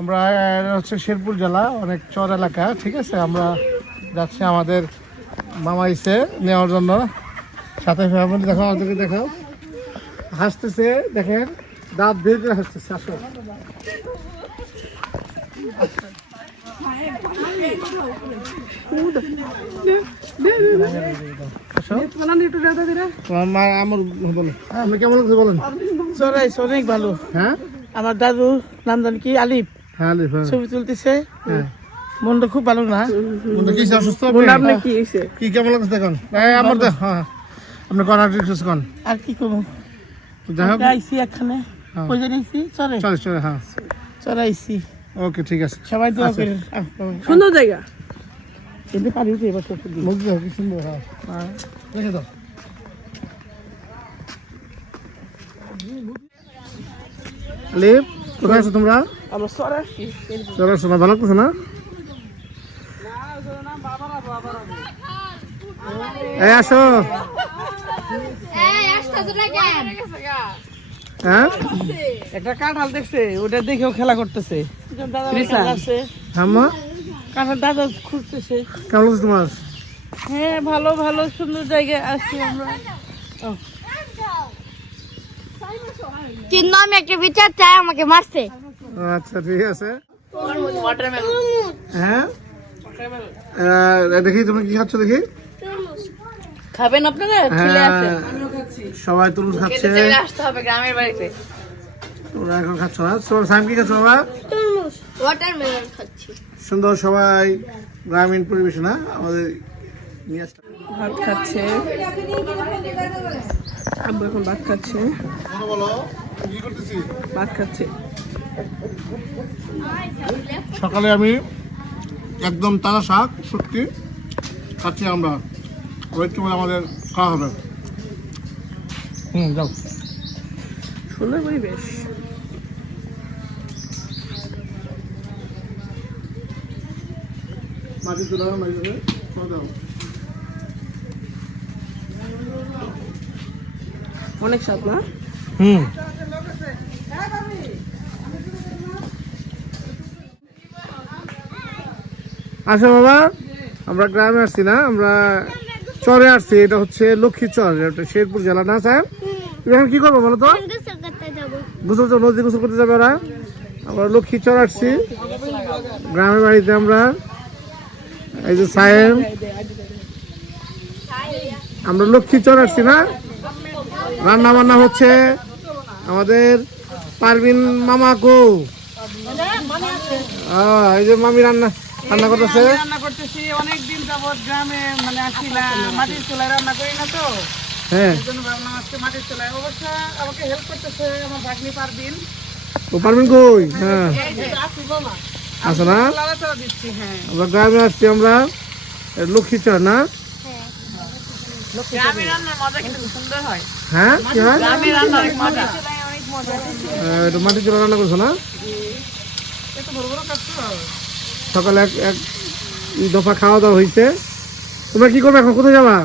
আমরা হচ্ছে শেরপুর জেলা, অনেক চর এলাকা, ঠিক আছে। আমরা যাচ্ছি আমাদের মামাইসে নেওয়ার জন্য, সাথে ফ্যামিলি। দেখো আমাদেরকে, দেখো হাসতেছে, দেখেন দাঁত বের করে হাসতেছে। আসো আপনি কেমন লাগছে বলেন? অনেক ভালো। হ্যাঁ, আমার দাদু নাম জানি কি আলিফ, হ্যাঁ আলিফ, হ্যাঁ। ছবি তুলতেছে। মনটা খুব ভালো না? কি অসুস্থ? আপনি কি কেমন লাগছে দেখুন? আমার হ্যাঁ, আপনি কোন আর্টিস্ট কোন আর কি করবো? যাই হোক, আইসি এখানে ওই জন্য চলে চলে চলে, হ্যাঁ চলে আইসি। ওকে, ঠিক আছে। সবাই দোয়া আচ্ছা। করেন। সুন্দর জায়গা, কিন্তু পারি তো এবার মুখ দেখো কি সুন্দর। হ্যাঁ, দেখে দাও। আলিফ, কোথায় আছো তোমরা? আমরা চলে আসছি। চলো শোনা, ভালো লাগতেছে না? এই আসো। হ্যাঁ, একটা কাঁঠাল দেখছে, ওটা দেখেও খেলা করতেছে। কাঁঠাল দাদা খুঁজতেছে। কেমন লাগছে তোমার? হ্যাঁ, ভালো ভালো সুন্দর জায়গায় আসছি আমরা। কিন্তু আমি একটা বিচার চাই, আমাকে মারছে। আচ্ছা, ঠিক আছে। হ্যাঁ, দেখি তুমি কি খাচ্ছ, দেখি। খাবেন আপনারা? হ্যাঁ, সবাই তরমুজ খাচ্ছে। আসতে হবে গ্রামের বাড়িতে। তোমরা এখন খাচ্ছ না? তোমার সাইম কি খাচ্ছ বাবা? তরমুজ, ওয়াটারমেলন খাচ্ছি। সুন্দর, সবাই গ্রামীণ পরিবেশ না আমাদের নিয়ে আসতে। ভাত খাচ্ছে, আব্বু এখন ভাত খাচ্ছে। বলো কি করতেছি? ভাত খাচ্ছে। সকালে আমি একদম তাজা শাক সত্যি খাচ্ছি আমরা। একটু করে আমাদের খাওয়া হবে। যাও। সুন্দর পরিবেশ। মাটি তুলা মাটি দাও। অনেক স্বাদ না? আচ্ছা বাবা, আমরা গ্রামে আসছি না, আমরা চরে আসছি। এটা হচ্ছে লক্ষ্মী চর, এটা শেরপুর জেলা না স্যার? তুমি এখন কি করবো বলো তো? গোসল, নদী গোসল করতে যাবে ওরা। আমরা লক্ষ্মী চর আসছি গ্রামের বাড়িতে। আমরা এই যে সায়েম, আমরা লক্ষ্মী চর আসছি না। রান্না বান্না হচ্ছে আমাদের পারভিন মামা গো। এই যে মামি রান্না করতেছে। রান্না করতেছি অনেকদিন যাবত, গ্রামে মানে আসিলাম, মাটির চুলায় রান্না করি না তো, হ্যাঁ, এই জন্য ভাবলাম আজকে মাটির চুলায়। অবশ্য আমাকে হেল্প করতেছে আমার ভাগ্নি পারবিন। ও পারভিন কই? হ্যাঁ, আছে না? লাড়াচাড়া দিচ্ছি। হ্যাঁ, আমরা গ্রামে আসছি, আমরা লক্ষ্মী চর না। গ্রামের রান্নার মজা কিন্তু সুন্দর হয়। হ্যাঁ, কি হয়? গ্রামের রান্না অনেক মজা। এটা মাটির চুলা রান্না করছো না? এত বড় বড় কাটছো। সকালে এক দফা খাওয়া দাওয়া হয়েছে। তোমরা কি করবে এখন? কোথায় যাবা?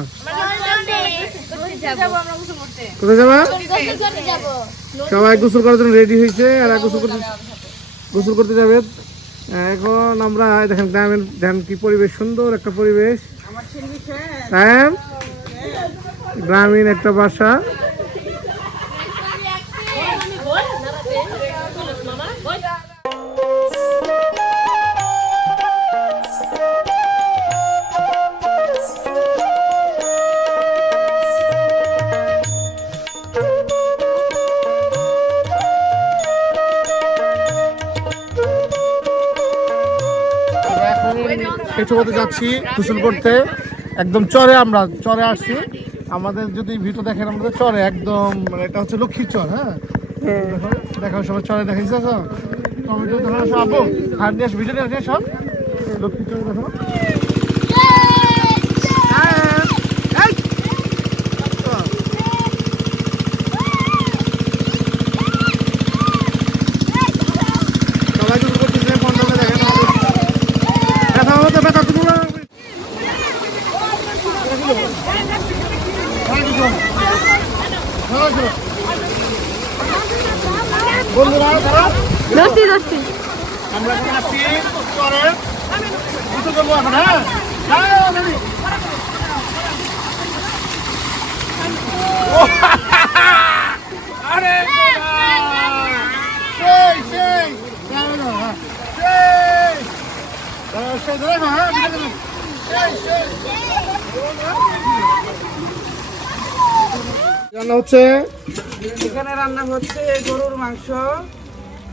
কোথায় যাবা? সবাই গোসল করার জন্য রেডি হয়েছে, আর গোসল করতে যাবে এখন। আমরা দেখেন গ্রামের, দেখেন কি পরিবেশ, সুন্দর একটা পরিবেশ। হ্যাঁ, গ্রামীণ একটা বাসা। পেছনে যাচ্ছি গোসল করতে, একদম চরে। আমরা চরে আসছি। আমাদের যদি ভিডিও দেখেন, আমাদের চরে একদম, মানে এটা হচ্ছে লক্ষ্মীর চর। হ্যাঁ, দেখো সবাই চরে দেখেছি। টমেটো দেখো সব, আবো হাত দিয়ে ভিডিও দেখে সব লক্ষ্মীর চর দেখো। সবাই গোসল করতেছে, ফোনটা দেখেন। ব্যথা হবে তো, ব্যথা তুমি বন্ধুরা, আমরা এখন আছি চরের গোসল করবো এখন, হ্যাঁ? যাও, নানি। ও, আরে বাবা! সেই, সেই। যাও, যাও, হ্যাঁ। সেই। সেই, ধরে নাও, হ্যাঁ, ধরে নাও। সেই, সেই। রান্না হচ্ছে এখানে রান্না হচ্ছে গরুর মাংস।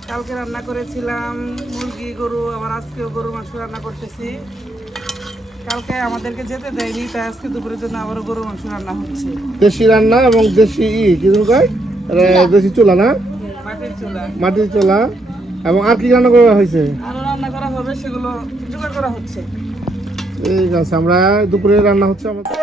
কালকে রান্না করেছিলাম মুরগি, গরু, আবার আজকেও গরুর মাংস রান্না করতেছি। কালকে আমাদেরকে যেতে দেয়নি, তাই আজকে দুপুরের জন্য আবারও গরুর মাংস রান্না হচ্ছে। দেশি রান্না এবং দেশি কি যেন কয়? দেশি চুলা না, মাটির চুলা। মাটির চুলা। এবং আর কি রান্না করা হয়েছে? আরো রান্না করা হবে, সেগুলো জোগাড় করা হচ্ছে। ঠিক আছে, আমরা দুপুরে রান্না হচ্ছে আমাদের।